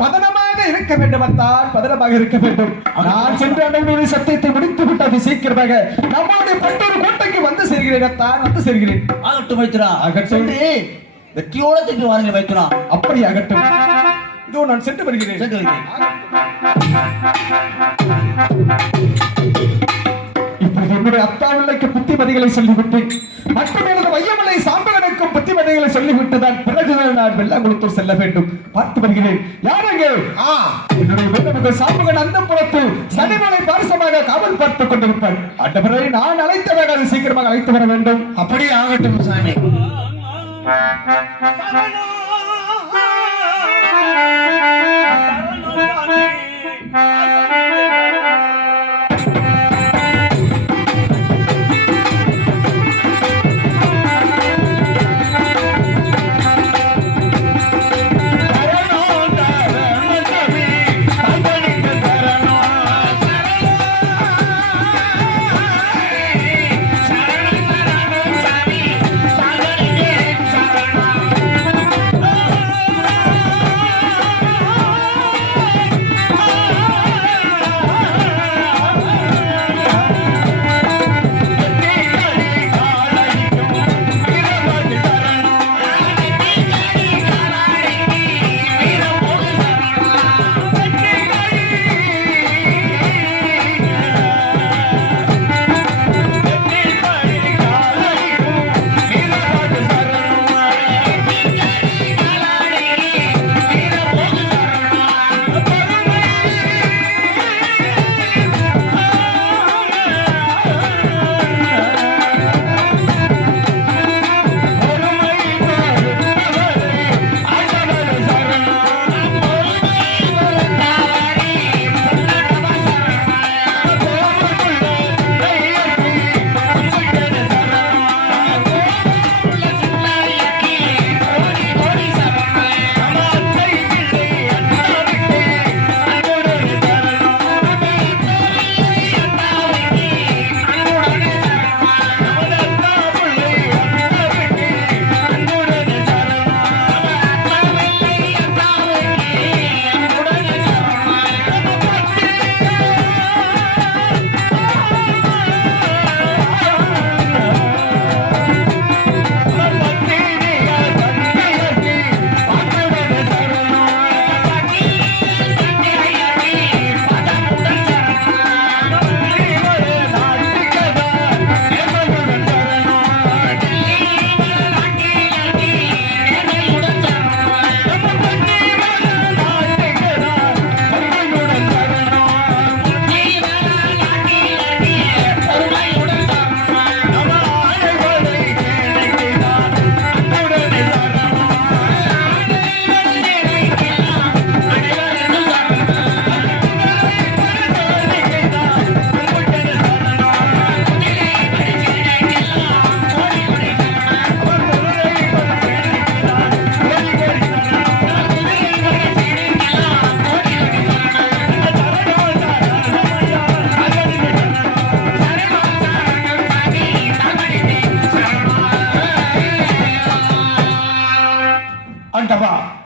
பதனமாக இருக்க வேண்டும் அத்தான், பதனமாக இருக்க வேண்டும். நான் சென்று அண்ணனுடைய சத்தியத்தை முடித்து விட்டது சீக்கிரமாக நம்முடைய பட்டூர் கோட்டைக்கு வந்து சேர்கிறேன் அத்தான், வந்து சேர்கிறேன். ஆகட்டும் வைத்துனா, ஆகட்டும். வெற்றியோட திரும்பி வாருங்கள் வைத்துனா. அப்படி ஆகட்டும். இதோ நான் சென்று வருகிறேன். சென்று வருகிறேன். இப்போது என்னுடைய அத்தாவிள்ளைக்கு புத்திமதிகளை சொல்லிவிட்டேன். மட்டும் எனது வையமலை சாம்பகனுக்கும் புத்திமதிகளை சொல்லிவிட்டுதான் பிறகுதான் நான் வெள்ளாங்குளத்தூர் செல்ல வேண்டும். பார்த்து வருகிறேன். யாருங்க? என்னுடைய வெள்ளமுக சாம்பகன் அந்த புறத்தில் சனிமலை பாரசமாக காவல் பார்த்துக் கொண்டிருப்பான். அட்டவரை நான் அழைத்தவர்கள் அதை சீக்கிரமாக அழைத்து வர வேண்டும். அப்படியே ஆகட்டும் சாமி.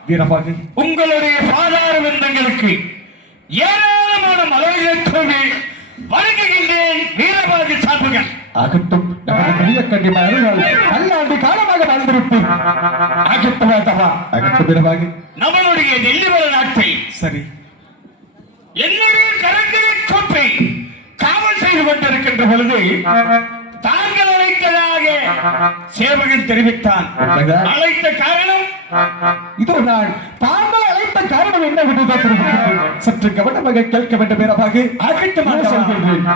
வீரபாகு, உங்களுடைய பாதார விந்தங்களுக்கு ஏராளமான மலர்களை தூவி வணங்குகின்றேன் வீரபாகு சாம்பகன். ஆகட்டும். நமது பெரிய கண்டிப்பாக பல்லாண்டு காலமாக வாழ்ந்திருப்பேன். ஆகட்டும் வேண்டவா. ஆகட்டும் வீரபாகு. நம்மளுடைய நெல்லிமலை நாட்டை சரி என்னுடைய கரங்களின் கோப்பை காவல் செய்து கொண்டிருக்கின்ற பொழுது தாங்கள் அழைத்ததாக சேவகன் தெரிவித்தான். அழைத்த காரணம் இதோ நான் தாங்கள் அழைத்த காரணம் என்ன விடுதலை சற்று கவனமாக கேட்க வேண்டும் வீரபாகு. ஆகட்டும் சொல்கிறேன்.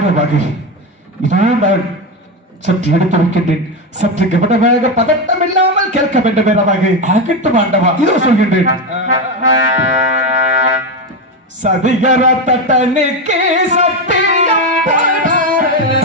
வேதமாக இதோ நான் சற்று எடுத்து வைக்கின்றேன். சற்று கவனமாக பதட்டம் இல்லாமல் கேட்க வேண்டும். வேதமாக ஆகட்டும் ஆண்டவா, இதோ சொல்கின்றேன். சதிகர தட்டனுக்கு சத்தியம் போனாரே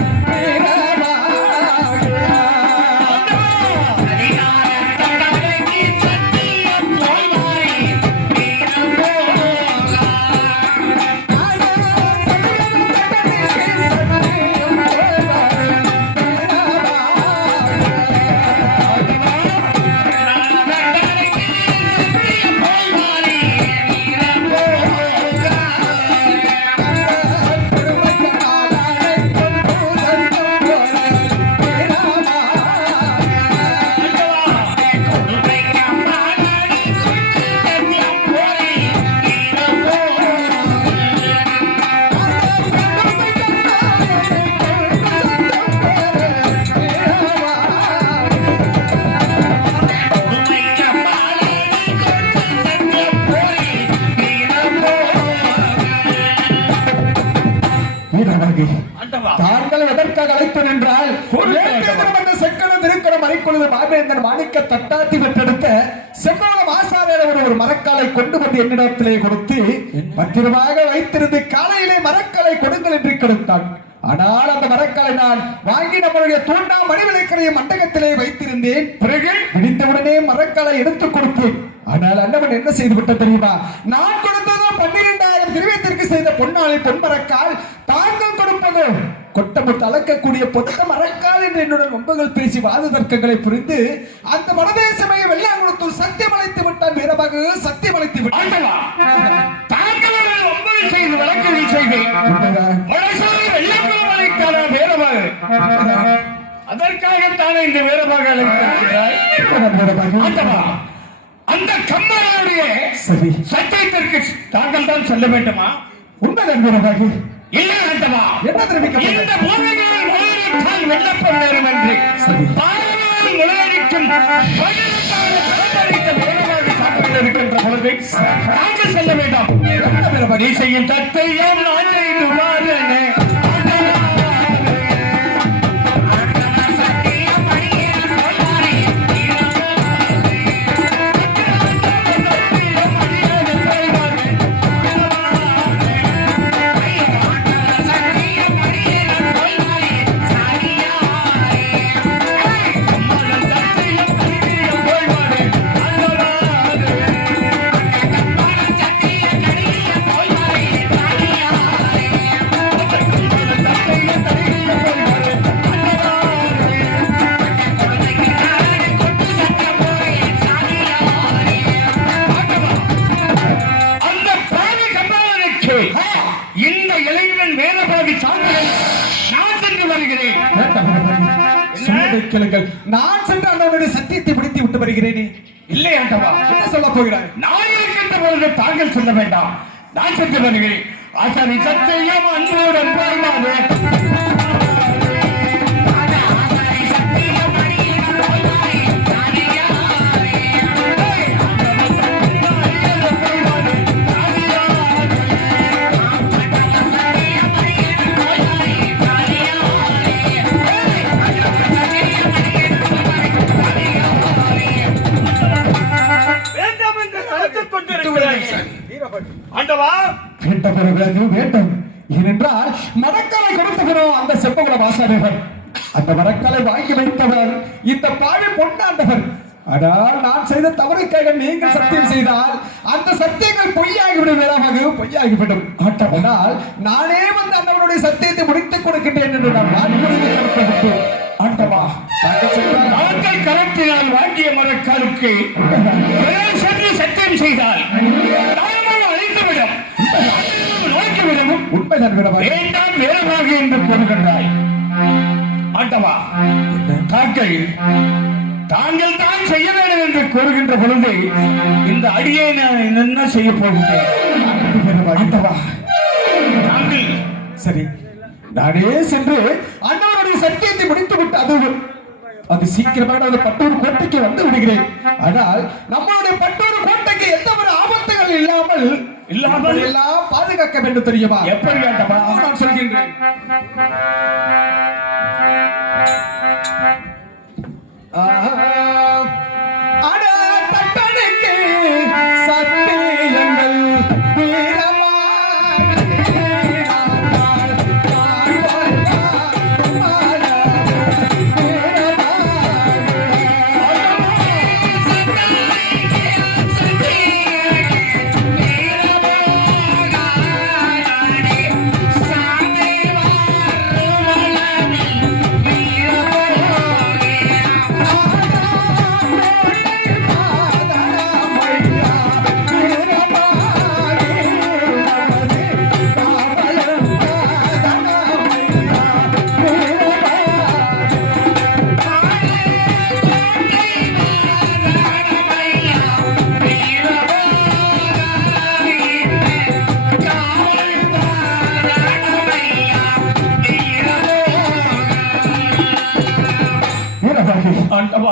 தாங்கள் எதற்காக அழைத்தோம் என்றால் செக்கன திருக்கணம் அறைக்கொழுது மாபேந்தன் மாணிக்க தட்டாத்தி பெற்றெடுத்த செவ்வாழம் ஆசாரியர் ஒரு மரக்காலை கொண்டு வந்து என்னிடத்திலே கொடுத்து பத்திரமாக வைத்திருந்து காலையிலே மரக்காலை கொடுங்கள் என்று கொடுத்தான். ஆனால் அந்த மரக்காலை நான் வாங்கி நம்மளுடைய தூண்டா மணிவிளக்கரைய மண்டகத்திலே வைத்திருந்தேன். பிறகு விடித்தவுடனே மரக்காலை எடுத்துக் கொடுத்தேன். ஆனால் அண்ணவன் என்ன செய்து விட்ட தெரியுமா? நான் கொடுத்ததோ 12,000 திருவேத்திற்கு செய்த பொன்னாளை பொன்மரக்கால், தாங்கள் கொடுப்பதோ கொட்டமுட்டு அளக்கக்கூடிய பொத்த மரக்கால் என்று என்னுடன் ரொம்பகள் பேசி வாத தர்க்கங்களை புரிந்து அந்த மனதேசமைய வெள்ளாங்குளத்தூர் சத்தியம் அழைத்து விட்டான். வீரமாக சத்தியம் அழைத்து விட்டான். செய்து வழக்குகள் செய்து வெள்ளக்குளம் அழைத்தாரா வீரமாக? அதற்காகத்தானே இந்த வீரமாக அழைத்தார். அந்த கம்மனுடைய சத்தியத்திற்கு தாங்கள் தான் சொல்ல வேண்டுமா? உண்மைதான் வீரமாக. இல்லை ஆண்டவா, என்ன தெரிவிக்க இந்த பூமியில் நுழையிட்டால் வெள்ளப்பம் நேரும் என்று பாரதியில் நுழையடிக்கும் இருக்கின்ற பொழுது தாங்கள் செல்ல வேண்டாம். நீ செய்யும் சத்தியம் நான் செய்து வாழனே. இந்த இளைஞன் வேதபாதி சான்றிதழ் நான் சென்று வருகிறேன். நான் சென்று அண்ணனுடைய சத்தியத்தை பிடித்து விட்டு வருகிறேனே. இல்லை ஆண்டவா, என்ன சொல்ல போகிறாய்? நான் இருக்கின்ற பொழுது தாங்கள் சொல்ல வேண்டாம். நான் சென்று வருகிறேன். ஆசாரி சத்தியம் அன்போடு வாழ்வாரே. வேண்டும் ஏனென்றால் மரக்காலை கொடுத்தவரும் அந்த செப்பகுல வாசாரியவர், அந்த மரக்காலை வாங்கி வைத்தவர் இந்த பாவி பொன்னாண்டவர். ஆனால் நான் செய்த தவறுக்காக நீங்கள் சத்தியம் செய்தால் அந்த சத்தியங்கள் பொய்யாகிவிடும். வேறாக பொய்யாகிவிடும். ஆட்டவனால் நானே வந்து அண்ணவனுடைய சத்தியத்தை முடித்துக் கொடுக்கின்றேன் என்று நான் வாக்குறுதி ஆண்டவா, தாங்கள் கரத்தினால் வாங்கிய மரக்காலுக்கு சென்று சத்தியம் செய்தால் வேண்டாம் வேறமாக என்று கூறுகின்றாய். ஆண்டவா, தாங்கள் தான் செய்ய வேண்டும் என்று கூறுகின்ற பொழுது இந்த அடியை நான் என்ன செய்ய போகின்றேன்? தாங்கள் சரி, நானே சென்று அண்ணாவுடைய சத்தியத்தை முடித்து விட்டு அது சீக்கிரமாக பட்டூர் கோட்டைக்கு வந்து விடுகிறேன். ஆனால் நம்மளுடைய பட்டூர் கோட்டைக்கு எந்த ஒரு ஆபத்துகள் இல்லாமல் இல்லாமல் எல்லாம் பாதுகாக்க வேண்டும் தெரியுமா? எப்படி ஆண்டவா? நான் சொல்கின்றேன். அட தட்டனுக்கு சத்தியங்கள்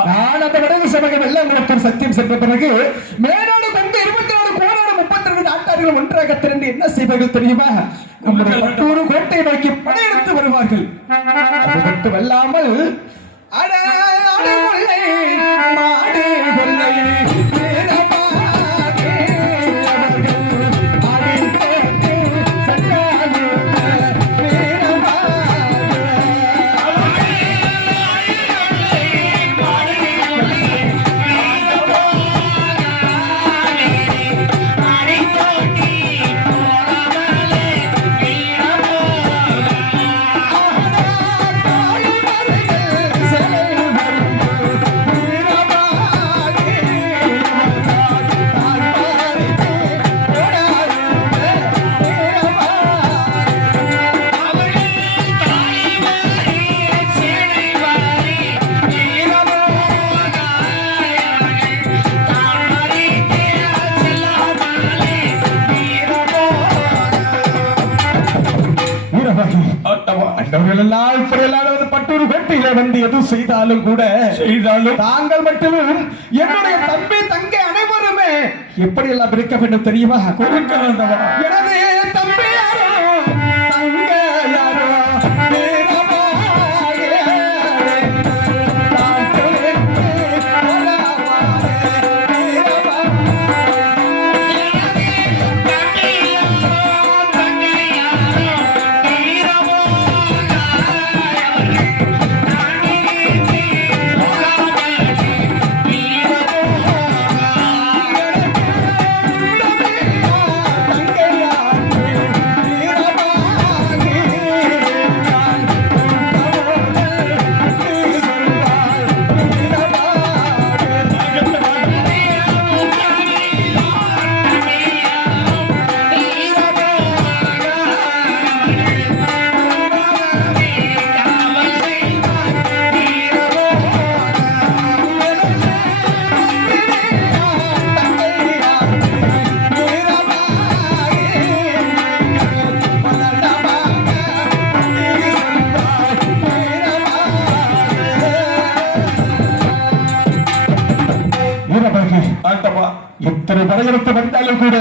நான் அந்த வடகு சமயம் எல்லாம் உங்களுக்கு சத்தியம் சென்ற பிறகு மேலாடு கொண்டு 24 கோடாடு 32 நாட்டார்கள் ஒன்றாக திரண்டு என்ன செய்வார்கள் தெரியுமா? நம்முடைய பட்டூர் கோட்டையை நோக்கி படையெடுத்து வருவார்கள். அது மட்டும் அல்லாமல் அட அடமுல்லை மாடு கொல்லை பட்டூர் கோட்டையில வந்து எது செய்தாலும் கூட தாங்கள் மட்டும் என்னுடைய தம்பி தங்கை அனைவருமே எப்படி எல்லாம் இருக்க வேண்டும் தெரியுமா? கொடுக்க வேண்டும். எனது தம்பி யாரோ தங்க யாரோ இத்தனை படையெடுத்து வந்தாலும் கூட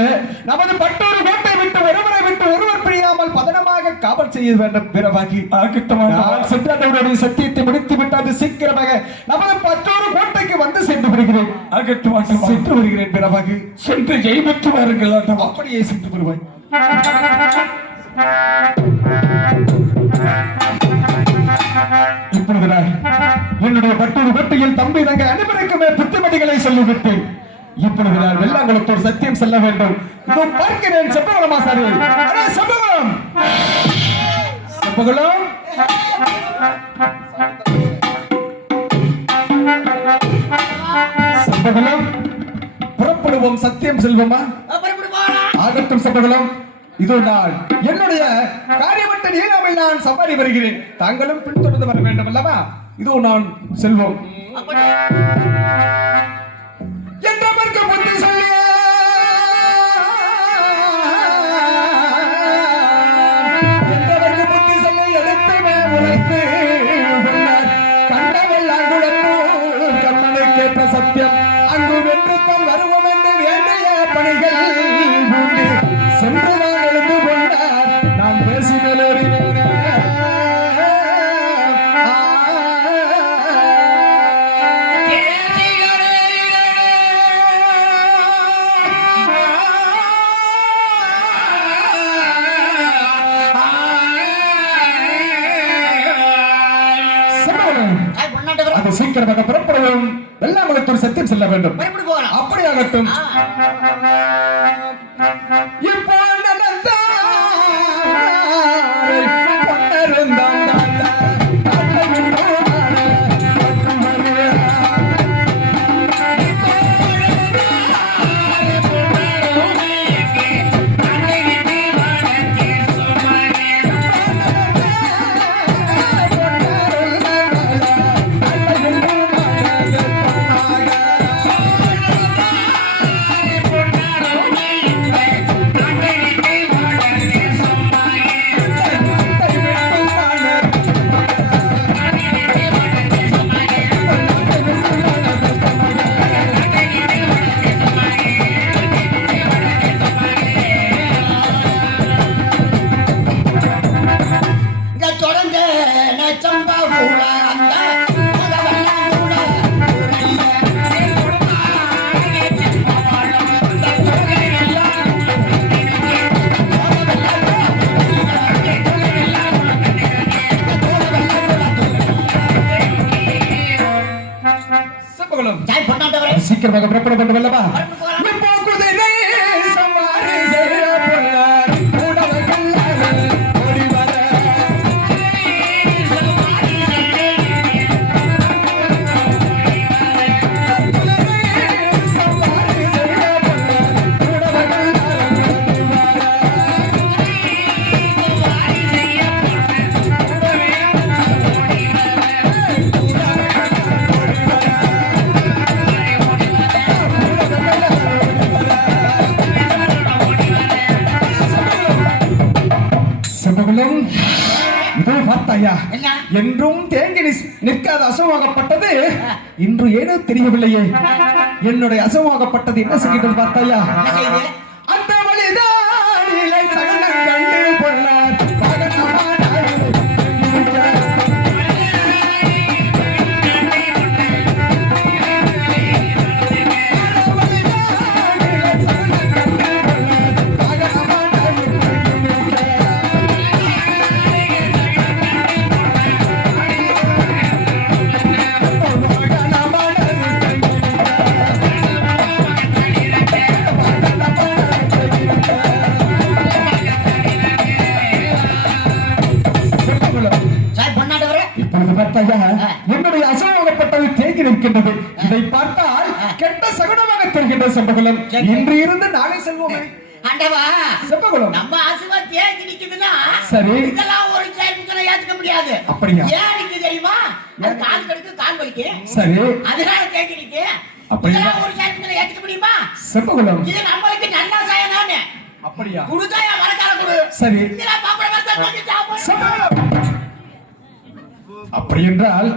நமது பட்டூர் கோட்டை விட்டு ஒருவரை விட்டு ஒருவர் பிரியாமல் பதனமாக காவல் செய்ய வேண்டும். வீரபாகி சென்றவருடைய சத்தியத்தை முடித்து விட்டாது சீக்கிரமாக நமது பட்டூர் கோட்டைக்கு வந்து சென்று விடுகிறேன். சென்று வருகிறேன். வீரபாகி சென்று ஜெயிபெற்று வாருங்கள். அப்படியே சென்று வருவாய். இப்பொழுது நான் என்னுடைய பட்டூர் கோட்டையில் தம்பி தங்க அனைவருக்குமே புத்திமதிகளை சொல்லிவிட்டேன். இப்பொழுது நான் வெள்ளாங்குளத்தோர் சத்தியம் செல்ல வேண்டும். இதோ பார்க்கிறேன். செப்பகுளம் ஆசாரி. செப்பகுளம் செப்பகுளம் செப்பகுளம் புறப்படுவோம். சத்தியம் செல்வமா? ஆகட்டும் செப்பகுளம். இதோ நான் என்னுடைய காரியமட்ட நீலாமல் நான் சவாரி வருகிறேன். தாங்களும் பின்தொடர்ந்து வர வேண்டும் அல்லவா? இதோ நான் செல்வோம். என்றவர்க்கு புத்தி சொல்லிய எடுத்துமே உழைத்து கண்டவெல்லாம் குழப்பு கண்ணனை கேட்ட சத்தியம் அங்கு வென்று தான் வருவோம் என்று வேண்டிய பணிகள் சென்றுதான் எழுந்து கொண்டார் நான் பேசி மேலேறினேன் அது சீக்கிரமாக புறப்படவும் வெள்ளாங்குளத்தூர் சத்தியம் செல்ல வேண்டும். அப்படியாகட்டும். இப்போ சீக்கிரமாக புறப்பட வேண்டும் அல்லவா? இப்போ குதிரை சவாரி செய்ய புல்லார் உடவர்கள் ஓடி வர இதோ பார்த்தாயா, என்றும் தேங்கி நிற்காத அசமாகப்பட்டது இன்று ஏனோ தெரியவில்லையே. என்னுடைய அசமாகப்பட்டது என்ன செய்கிறது பார்த்தாயா? அந்த வழிதான் சகலம் கண்டு கொள்ளார் என்னுடைய அசமாகப்பட்டது தேங்கி நிற்கின்றது. இதை பார்த்தால் கெட்ட சகுனமாக தெரிகின்ற செம்பகுலம். இன்று இருந்து நாளை செல்வோமே. செம்பகுலம் நம்ம அசுவா தேங்கி நிக்குதுன்னா சரி, இதெல்லாம் ஒரு செயல்முறை ஏத்துக்க முடியாது. அப்படியா? ஏன் தெரியுமா? அது கால் கடுக்கு கால் வலிக்கு. சரி, அதனால தேங்கி நிக்கு. அப்படியா? ஒரு செயல்முறை ஏத்துக்க முடியுமா? செம்பகுலம் இது நம்மளுக்கு நல்ல சாயம் தானே. அப்படியா? குடுதாயா மரக்கால குடு. சரி, இதெல்லாம் பாப்பற வந்து கொஞ்சம் சாப்பிடு. அப்படி என்றால்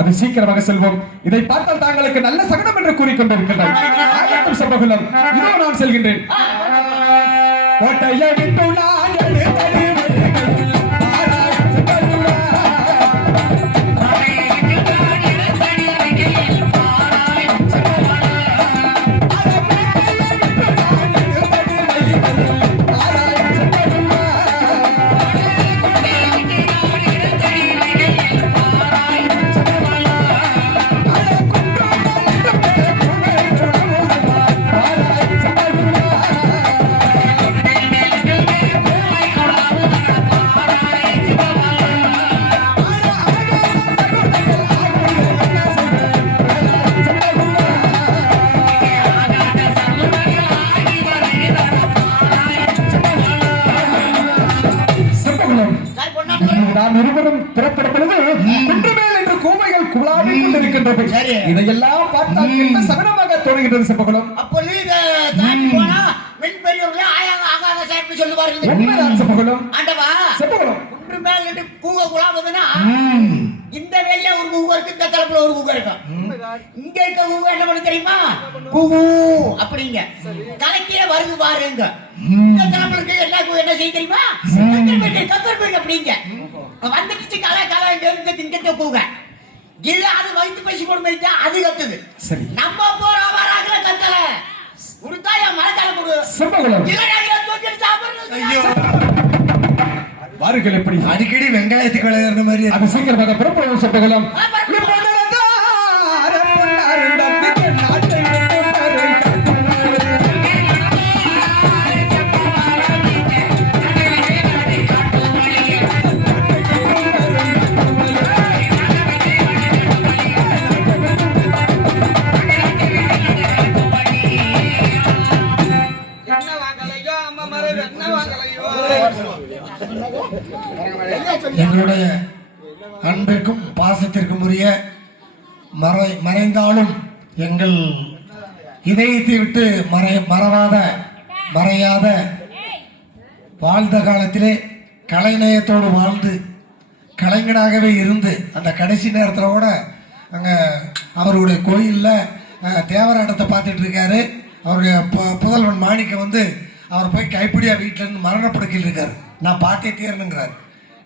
அது சீக்கிரமாக செல்வோம். இதை பார்த்தால் தாங்களுக்கு நல்ல சகனம் என்று கூறிக்கொண்டிருக்கின்றனர். சம்பகுலம் இதோ நான் செல்கின்றேன். கோட்டையை விட்டு நான் எழுந்தடி நாம் இருவரும் புறப்படுவது குன்றுமேல் என்று கூமைகள் குழாவிக் கொண்டிருக்கின்றது. இதையெல்லாம் பார்த்தால் என்ன சகனமாக தோணுகின்றது செம்பகுலம். அப்பொழுது தாண்டி போனா மென்பெரியோர்களே ஆகாத சாப்பிட்டு சொல்லுவார்கள். உண்மைதான் செம்பகுலம். ஆண்டவா செம்பகுலம் குன்றுமேல் என்று கூவ குழாவுதுன்னா இந்த வேலையில ஒரு கூவ கூவ இருக்கு, இந்த தரப்புல ஒரு கூவ இருக்கும். இங்க இருக்க கூவ என்ன பண்ண தெரியுமா? கூவு அப்படிங்க. கலக்கிய வருது பாருங்க. இந்த தரப்புல இருக்க எல்லா கூவ என்ன செய்ய தெரியுமா? கத்தர் அப்படிங்க. வந்துட்டு கல இங்க கூவ. இது அது வைத்து பேசி கொடுமைச்சா அது கத்துது. சரி. நம்ம போற வராங்கல கத்தல. உருத்தாய மரக்கால கொடு. சம்பளம். இல்லையா தூக்கி சாப்பிடுறது. ஐயோ வாருங்கள் எப்படி அடிக்கடி வெங்காயத்துக்கு விளையாடுற மாதிரி அது சீக்கிரமாக புறப்படும் சம்பளம். எங்களுடைய அன்பிற்கும் பாசத்திற்கும் உரிய மறைந்தாலும் எங்கள் இதயத்தை விட்டு மறையாத வாழ்ந்த காலத்திலே கலைநயத்தோடு வாழ்ந்து கலைஞனாகவே இருந்து அந்த கடைசி நேரத்தில் கூட அங்கே அவருடைய கோயிலில் தேவராட்டத்தை பார்த்துட்டு இருக்காரு. அவருடைய புதல்வன் மாணிக்கம் வந்து அவர் போய் கைப்பிடியா வீட்டில் இருந்து மரணப்படுக்கையில் இருக்காரு. நான் பார்த்தே தீரணுங்கிறார்.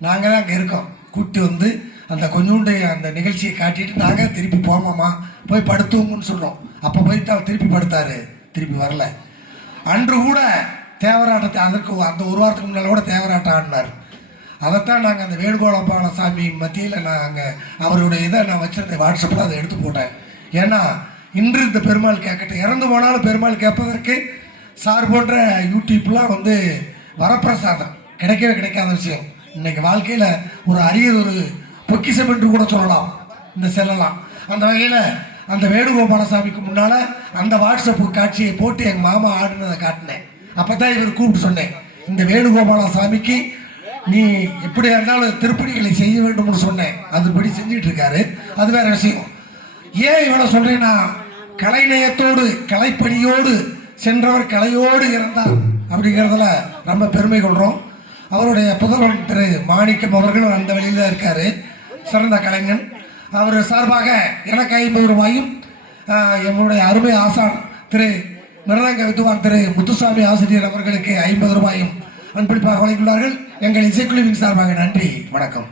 நாங்கள் தான் அங்கே இருக்கோம். கூப்பிட்டு வந்து அந்த கொஞ்சோண்டு அந்த நிகழ்ச்சியை காட்டிட்டு நாங்கள் திருப்பி போமாம்மா போய் படுத்துவோங்கன்னு சொன்னோம். அப்போ போயிட்டு அவர் திருப்பி படுத்தாரு, திருப்பி வரல. அன்று கூட தேவராட்டத்தை அதற்கு அந்த ஒரு வாரத்துக்கு முன்னால் கூட தேவராட்டம் ஆடினார். அதைத்தான் நாங்கள் அந்த வேணுகோபால சாமி மத்தியில் நான் அங்கே அவருடைய இதை நான் வச்சிருந்தேன். வாட்ஸ்அப்பில் அதை எடுத்து போட்டேன். ஏன்னா இன்று இந்த பெருமாள் கேட்கட்டும், இறந்து போனாலும் பெருமாள் கேட்பதற்கு சார் போன்ற யூடியூப்லாம் வந்து வரப்பிரசாதம் கிடைக்கவே கிடைக்காத விஷயம். இன்னைக்கு வாழ்க்கையில் ஒரு அரியது ஒரு பொக்கிஷம் என்று கூட சொல்லலாம் இந்த செல்லலாம். அந்த வகையில் அந்த வேணுகோபாலசாமிக்கு முன்னால் அந்த வாட்ஸ்அப் காட்சியை போட்டு எங்கள் மாமா ஆடினதை காட்டினேன். அப்போ தான் இவர் கூப்பிட்டு சொன்னேன், இந்த வேணுகோபாலசாமிக்கு நீ எப்படியா இருந்தாலும் திருப்பணிகளை செய்ய வேண்டும்னு சொன்னேன். அதுபடி செஞ்சுட்டு இருக்காரு. அது வேற விஷயம். ஏன் இவனை சொல்றேன்னா, கலைநயத்தோடு கலைப்பணியோடு சென்றவர் கலையோடு இருந்தார் அப்படிங்கிறதுல ரொம்ப பெருமை கொள்றோம். அவருடைய புதல்வன் திரு மாணிக்கம் அவர்களும் அந்த வழியில் தான் இருக்காரு, சிறந்த கலைஞன். அவர் சார்பாக எனக்கு 50 ரூபாயும் என்னுடைய அருமை ஆசான் திரு மிருதங்க வித்துவான் திரு முத்துசாமி ஆசிரியர் அவர்களுக்கு 50 ரூபாயும் அன்பளிப்பாக வழங்கியுள்ளார்கள். எங்கள் இசைக்குழுவின் சார்பாக நன்றி, வணக்கம்.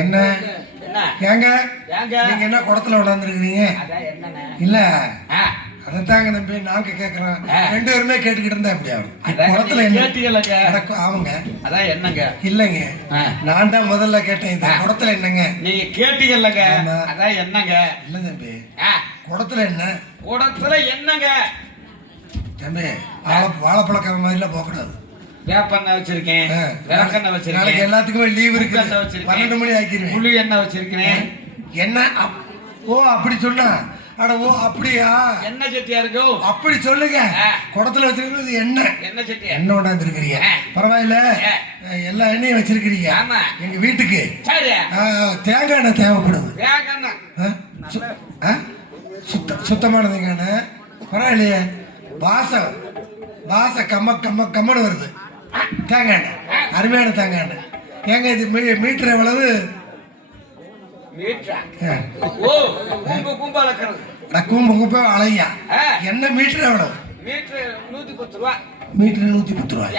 என்ன ஏங்க நீங்க என்ன குடத்துல உணர்ந்துருக்கீங்க? இல்ல அதைத்தாங்க நம்பி நாங்க கேக்குறோம். 2 பேருமே கேட்டுக்கிட்டு இருந்தா எப்படி ஆகும்? குடத்துல என்ன ஆமாங்க, அதான் என்னங்க இல்லங்க, நான் தான் முதல்ல கேட்டேன். இந்த குடத்துல என்னங்க நீங்க கேட்டீங்கல்லங்க, அதான் என்னங்க இல்ல தம்பி, குடத்துல என்ன குடத்துல என்னங்க தம்பி? வாழைப்பழக்கிற மாதிரிலாம் போக கூடாது. வேப்பெண்ணெய் வச்சிருக்கேன், விளக்கெண்ணெய் வச்சிருக்கேன். நாளைக்கு எல்லாத்துக்குமே லீவ் இருக்கு. 12 மணி ஆக்கிடுவேன். புளி எண்ணெய் வச்சிருக்கேன். என்ன ஓ அப்படி சொன்னா, அட ஓ அப்படியா, என்ன சட்டியா இருக்கு அப்படி சொல்லுங்க. குடத்துல வச்சிருக்கிறது என்ன என்ன சட்டி? என்ன கொண்டாந்துருக்கிறீங்க? பரவாயில்ல, எல்லா எண்ணெயும் வச்சிருக்கிறீங்க. எங்க வீட்டுக்கு தேங்காய் எண்ணெய் தேவைப்படுது. சுத்தமான தேங்காய் எண்ணெய் பரவாயில்லையே, வாசம் கம்மனு வருது. தேங்காய் எண்ணெய் அருமையான தேங்காய் எண்ணெய். ஏங்க இது மீட்டர் எவ்வளவு? கூம்பு அலையா என்ன மீட்டர் எவ்வளவு? மீட்டர் 110 ரூபாய். மீட்டர் 110 ரூபாய்.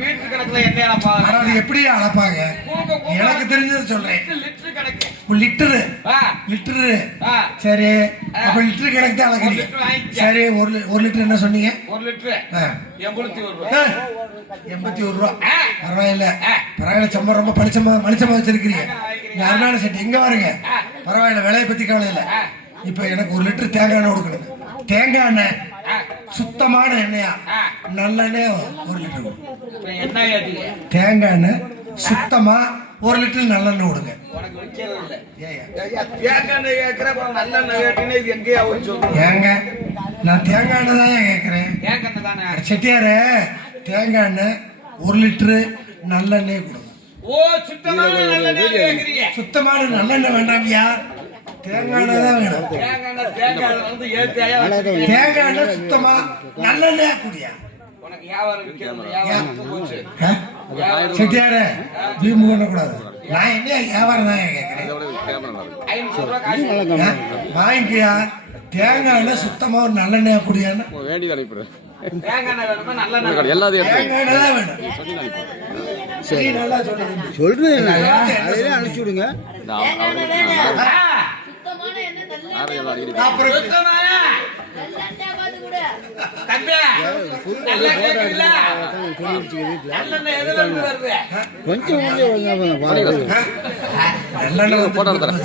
மீட்டர் கணக்குல என்ன அது எப்படி அளப்பாங்க? எனக்கு தெரிஞ்சது சொல்றேன். லிட்டரு சரி, அப்ப லிட்டர் கணக்கு தான் அளக்குறீங்க. சரி, 1 லிட்டர் என்ன சொன்னீங்க? 1 லிட்டர் 81 ரூபா. பரவாயில்ல சம்பளம் ரொம்ப மலிச்சமா வச்சிருக்கிறீங்க. அருமையான செட்டு எங்க பாருங்க. பரவாயில்ல, விலையை பத்தி கவலை இல்லை. இப்ப எனக்கு 1 லிட்டர் தேங்காய் எண்ணெய் கொடுக்கணும். தேங்காய் எண்ணெய் சுத்தமான எண்ணெயா நல்ல எண்ணெய் 1 லிட்டர். தேங்காய் எண்ணெய் சுத்தமா 1 லிட்டர் நல்லெண்ணெய் விடுங்க. உனக்கு வைக்கிறது இல்ல. ஏய்யா. தேங்காய் எண்ணெய் கேட்கிற நல்லெண்ணெய் கேட்டீங்கன்னா இது எங்கேயா போய் சொல்லுங்க. ஏங்க நான் தேங்காய் எண்ணெய் தான் கேட்கிறேன். தேங்காய் தானே. செட்டியாரே தேங்காய் எண்ணெய் 1 லிட்டரு நல்லெண்ணெய் கொடுங்க. ஓ சுத்தமான நல்லெண்ணெய் கேக்குறீங்க. சுத்தமான நல்லெண்ணெய் வேண்டாம்யா, தேங்காய் எண்ணெய் தான் வேணும். தேங்காய் வந்து ஏத்தியா தேங்காய் எண்ணெய் சுத்தமா நல்லெண்ணெய் குடியா. உனக்கு வியாபாரம் விக்கிறது வியாபாரம் போச்சு. செட்டியாரே வீம்பு பண்ணக்கூடாது. நான் என்ன வியாபாரம் தான் கேட்கிறேன். 500 ரூபாய் காசு வாங்கிக்கியா. தேங்காய் எண்ணெய் சுத்தமா ஒரு நல்லெண்ணெய் குடியான்னு. தேங்காய் எண்ணெய் வேணுமா நல்லெண்ணெய் எல்லாத்தையும் தேங்காய் எண்ணெய் தான் வேணும். சரி நல்லா சொல்லுங்க. சொல்றேன் அதிலே அனுப்பிச்சு விடுங்க. சுத்தமான எண்ணெய் நல்ல அப்புறம் சுத்தமான நல்லெண்ணெய் பார்த்து கூட தம்பி நல்லா கேக்குறீங்களா? நல்லெண்ணெய் எதுல இருந்து வருது? கொஞ்சம் பாருங்க. நல்லெண்ணெய் போட்டோ எடுத்துறேன்.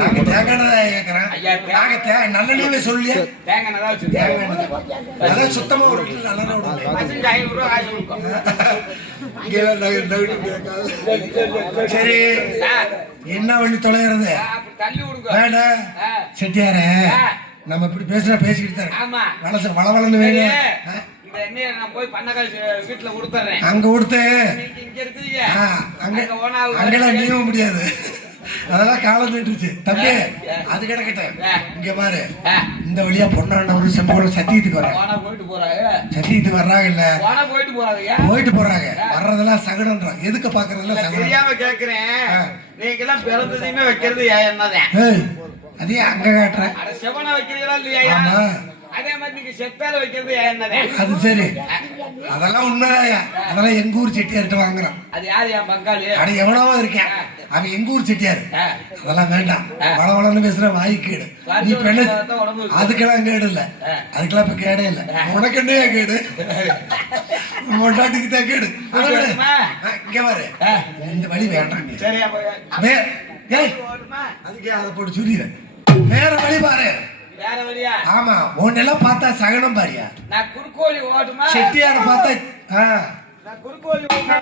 நாங்க தேங்காய் எண்ணெய் தான் கேட்கிறேன். ஐயா, நாங்க நல்லெண்ணெய் சொல்லியா. தேங்காய் எண்ணெய் தான் வச்சிருக்கேன். தேங்காய் எண்ணெய் அதான் சுத்தமா ஒரு லிட்டர் நல்லெண்ணெய் விடுங்க. பசங்க 500 ரூபாய் காசு கொடுக்கும். இங்கெல்லாம் நகை கேட்காது. சரி என்ன பண்ணி தொலைகிறது அப்படி தள்ளி விடுங்க. வேண்டாம். செட்டியாரே நம்ம இப்படி பேசிக்கிட்டு தான் ஆமா. வளச வளவளன்னு சரி, வேணும். இந்த எண்ணெயை நான் போய் பண்ணக்கால் வீட்டுல கொடுத்துறேன். அங்க கொடுத்து நீங்க இங்க இருக்கீங்க. அங்க அங்க ஓனாவுக்கு அங்கெல்லாம் நீவும் முடியாது. அதெல்லாம் காலம் நின்றுச்சு தம்பி. அது கிடக்கட்டும். இங்க பாரு, இந்த வழியா பொண்ணாண்ட ஒரு செம்போட சத்தியத்துக்கு வர்றாங்க. ஓனா போயிட்டு போறாங்க. சத்தியத்துக்கு வர்றாங்க இல்ல ஓனா போயிட்டு போறாங்க. போயிட்டு போறாங்க. வர்றதெல்லாம் சகடன்றாங்க. எதுக்கு பாக்குறதெல்லாம் சகடம். தெரியாம கேக்குறேன். நீங்க எல்லாம் பிறந்ததையுமே வைக்கிறது என்னதான்? ஏய் அதே அங்க காட்டுறேன். அட செவனா வைக்கிறீங்களா இல்லையா? ஆமா. அதே மாதிரி நீங்க செத்தால வைக்கிறது என்னதான்? அது சரி, அதெல்லாம் உண்மைதான். அதெல்லாம் எங்க ஊர் செட்டியார்கிட்ட வாங்குறான். அது யாரு என் பங்காளி? அட எவனவோ இருக்கேன், அவன் எங்க ஊர் செட்டியாரு. அதெல்லாம் வேண்டாம். வளவளன்னு பேசுற வாய்க்கேடு. நீ பெண்ணு அதுக்கெல்லாம் கேடு இல்ல. அதுக்கெல்லாம் இப்ப கேடே இல்ல. உனக்கு என்ன கேடு? மொட்டாட்டிக்கு தான் கேடு. இங்க பாரு, இந்த வழி வேண்டாம். நீ சரியா போய் ஏய் அதுக்கே அதை போட்டு சொல்லிடுறேன். வேற வழி பாரு. வேற வழியா? ஆமா, உன்னெல்லாம் பார்த்தா சகனம் பாரியா. நான் குறுக்கோழி ஓட்டுமா? செட்டியார பார்த்தா நான் குறுக்கோழி ஓட்டுமா?